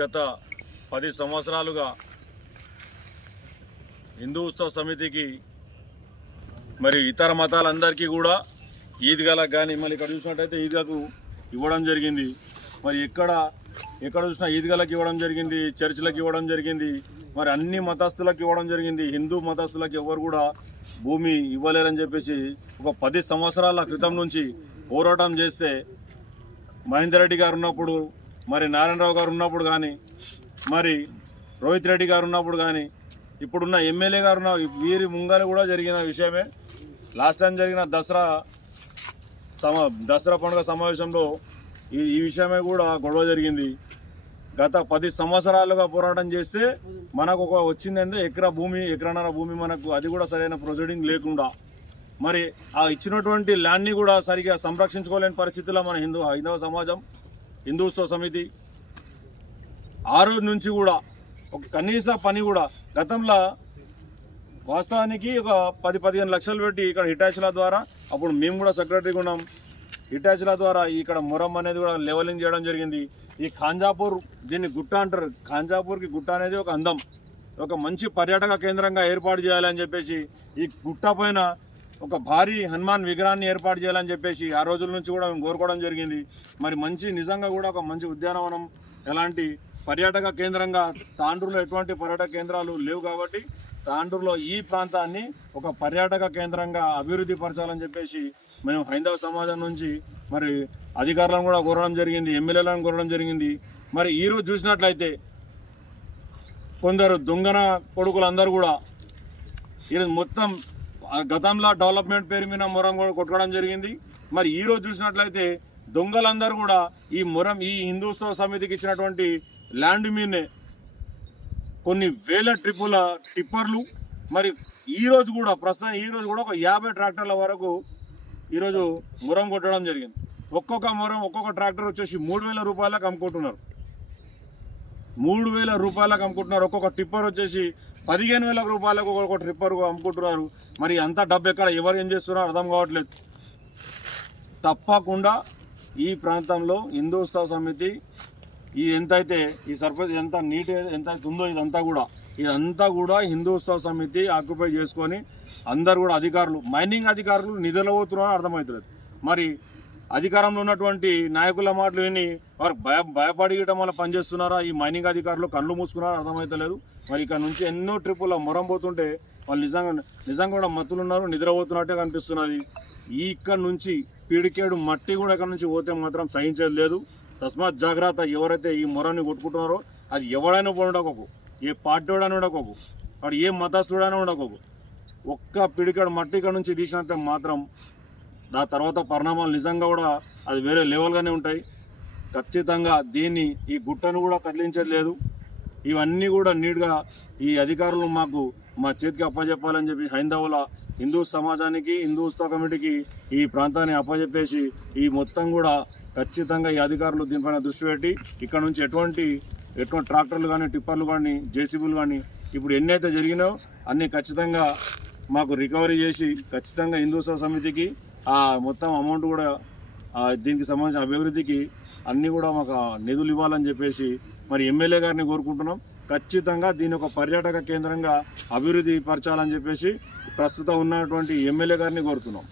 గత 10 సంవత్సరాలుగా హిందూ ఉత్సవ సమితికి మరి ఇతర మతాలందరికీ కూడా ఈద్గాలకు కానీ మళ్ళీ ఇక్కడ చూసినట్టయితే ఈద్గాకు ఇవ్వడం జరిగింది. మరి ఎక్కడ చూసినా ఈద్గాలకు ఇవ్వడం జరిగింది, చర్చిలకు ఇవ్వడం జరిగింది, మరి అన్ని మతస్థులకు ఇవ్వడం జరిగింది. హిందూ మతస్థులకు ఎవరు కూడా భూమి ఇవ్వలేరని చెప్పేసి ఒక 10 సంవత్సరాల క్రితం నుంచి పోరాటం చేస్తే మహేందర్ రెడ్డి గారు ఉన్నప్పుడు, మరి నారాయణరావు గారు ఉన్నప్పుడు కానీ, మరి రోహిత్ రెడ్డి గారు ఉన్నప్పుడు కానీ, ఇప్పుడున్న ఎమ్మెల్యే గారు ఉన్న వీరి ముంగలు కూడా జరిగిన విషయమే. లాస్ట్ టైం జరిగిన దసరా పండుగ సమావేశంలో ఈ విషయమే కూడా గొడవ జరిగింది. గత 10 సంవత్సరాలుగా పోరాటం చేస్తే మనకు ఒక వచ్చిందంటే ఎకరన్నర భూమి మనకు, అది కూడా సరైన ప్రొసీడింగ్ లేకుండా, మరి ఆ ఇచ్చినటువంటి ల్యాండ్ని కూడా సరిగా సంరక్షించుకోలేని పరిస్థితుల్లో మన హైందవ సమాజం, హిందూ ఉత్సవ సమితి ఆ రోజు నుంచి కూడా ఒక కనీస పని కూడా గతంలో వాస్తవానికి ఒక 10-15 లక్షలు పెట్టి ఇక్కడ హిటాచ్ల ద్వారా, అప్పుడు మేము కూడా సెక్రటరీగా ఉన్నాం, హిటాచ్ల ద్వారా ఇక్కడ మొరం అనేది కూడా లెవెలింగ్ చేయడం జరిగింది. ఈ ఖాంజాపూర్, దీన్ని గుట్ట అంటారు, ఖాంజాపూర్కి గుట్ట అనేది ఒక అందం, ఒక మంచి పర్యాటక కేంద్రంగా ఏర్పాటు చేయాలని చెప్పేసి ఈ గుట్ట పైన ఒక భారీ హనుమాన్ విగ్రహాన్ని ఏర్పాటు చేయాలని చెప్పేసి ఆ రోజుల నుంచి కూడా మేము కోరుకోవడం జరిగింది. మరి నిజంగా కూడా ఒక మంచి ఉద్యానవనం, ఎలాంటి పర్యాటక కేంద్రంగా తాండూరులో ఎటువంటి పర్యాటక కేంద్రాలు లేవు కాబట్టి తాండూరులో ఈ ప్రాంతాన్ని ఒక పర్యాటక కేంద్రంగా అభివృద్ధి పరచాలని చెప్పేసి మేము హైందవ సమాజం నుంచి మరి అధికారులను కూడా కోరడం జరిగింది, ఎమ్మెల్యేలను కోరడం జరిగింది. మరి ఈరోజు చూసినట్లయితే కొందరు దొంగన కొడుకులందరూ కూడా ఈరోజు మొత్తం గతంలో డెవలప్మెంట్ పేరు మీద మొరం కూడా కొట్టుకోవడం జరిగింది. మరి ఈరోజు చూసినట్లయితే దొంగలందరూ కూడా ఈ హిందూత్సవ సమితికి ఇచ్చినటువంటి ల్యాండ్ మీదనే కొన్ని వేల టిప్పర్లు, మరి ఈరోజు కూడా ఒక 50 ట్రాక్టర్ల వరకు ఈరోజు మొరం కొట్టడం జరిగింది. ఒక్కొక్క ట్రాక్టర్ వచ్చేసి 3,000 రూపాయలకు అమ్ముకుంటున్నారు. 3,000 రూపాయలకు అమ్ముకుంటున్నారు. ఒక్కొక్క టిప్పర్ వచ్చేసి 15,000 రూపాయలకు ఒక్కొక్క ట్రిప్పర్ అమ్ముకుంటున్నారు. మరి అంత డబ్బు ఎక్కడ, ఎవరు ఏం చేస్తున్నారో అర్థం కావట్లేదు. తప్పకుండా ఈ ప్రాంతంలో హిందూ ఉత్సవ సమితి ఎంతైతే ఈ సర్ఫేస్ ఎంత నీట్ ఎంత ఉందో ఇదంతా కూడా హిందూ ఉత్సవ సమితి ఆక్యుపై చేసుకొని అందరు కూడా అధికారులు, మైనింగ్ అధికారులు నిధులవుతున్నారని అర్థమవుతుంది. మరి అధికారంలో ఉన్నటువంటి నాయకుల మాటలు విని వారు భయపడియటం వల్ల పనిచేస్తున్నారా, ఈ మైనింగ్ అధికారులు కళ్ళు మూసుకున్నారో అర్థమవుతలేదు. మరి ఇక్కడ నుంచి ఎన్నో ట్రిప్పుల మొరం పోతుంటే వాళ్ళు నిజంగా కూడా మత్తులు ఉన్నారు, నిద్రపోతున్నట్టే కనిపిస్తున్నది. ఇక్కడ నుంచి పీడికేడు మట్టి కూడా ఇక్కడ నుంచి పోతే మాత్రం సహించేది లేదు. తస్మాత్ జాగ్రత్త. ఎవరైతే ఈ మొరాన్ని కొట్టుకుంటున్నారో అది ఎవడైనా ఉండకోకు, ఏ పార్టీ వాడైనా ఉండకోకు, వాడు ఏ మతస్థుడైనా ఉండకోకు, ఒక్క పిడికాడు మట్టి ఇక్కడ నుంచి తీసినంత మాత్రం దాని తర్వాత పరిణామాలు నిజంగా కూడా అది వేరే లెవెల్గానే ఉంటాయి. ఖచ్చితంగా ఈ గుట్టను కూడా కదిలించలేదు. ఇవన్నీ కూడా నీట్గా ఈ అధికారులు మా చేతికి అప్పచెప్పాలని చెప్పి హిందూ సమాజానికి, హిందూ ఉత్సవ కమిటీకి ఈ ప్రాంతాన్ని అప్పచెప్పేసి ఈ మొత్తం కూడా ఖచ్చితంగా ఈ అధికారులు దీనిపైన దృష్టి పెట్టి ఇక్కడ నుంచి ఎటువంటి ట్రాక్టర్లు కానీ, టిప్పర్లు కానీ, జేసీబీలు కానీ ఇప్పుడు ఎన్నైతే జరిగినాయో అన్నీ ఖచ్చితంగా మాకు రికవరీ చేసి ఖచ్చితంగా హిందూ ఉత్సవ సమితికి ఆ మొత్తం అమౌంట్ కూడా దీనికి సంబంధించిన అభివృద్ధికి అన్నీ కూడా మాకు నిధులు ఇవ్వాలని చెప్పేసి మరి ఎమ్మెల్యే గారిని కోరుకుంటున్నాం. ఖచ్చితంగా దీని ఒక పర్యాటక కేంద్రంగా అభివృద్ధి పరచాలని చెప్పేసి ప్రస్తుతం ఉన్నటువంటి ఎమ్మెల్యే గారిని కోరుతున్నాం.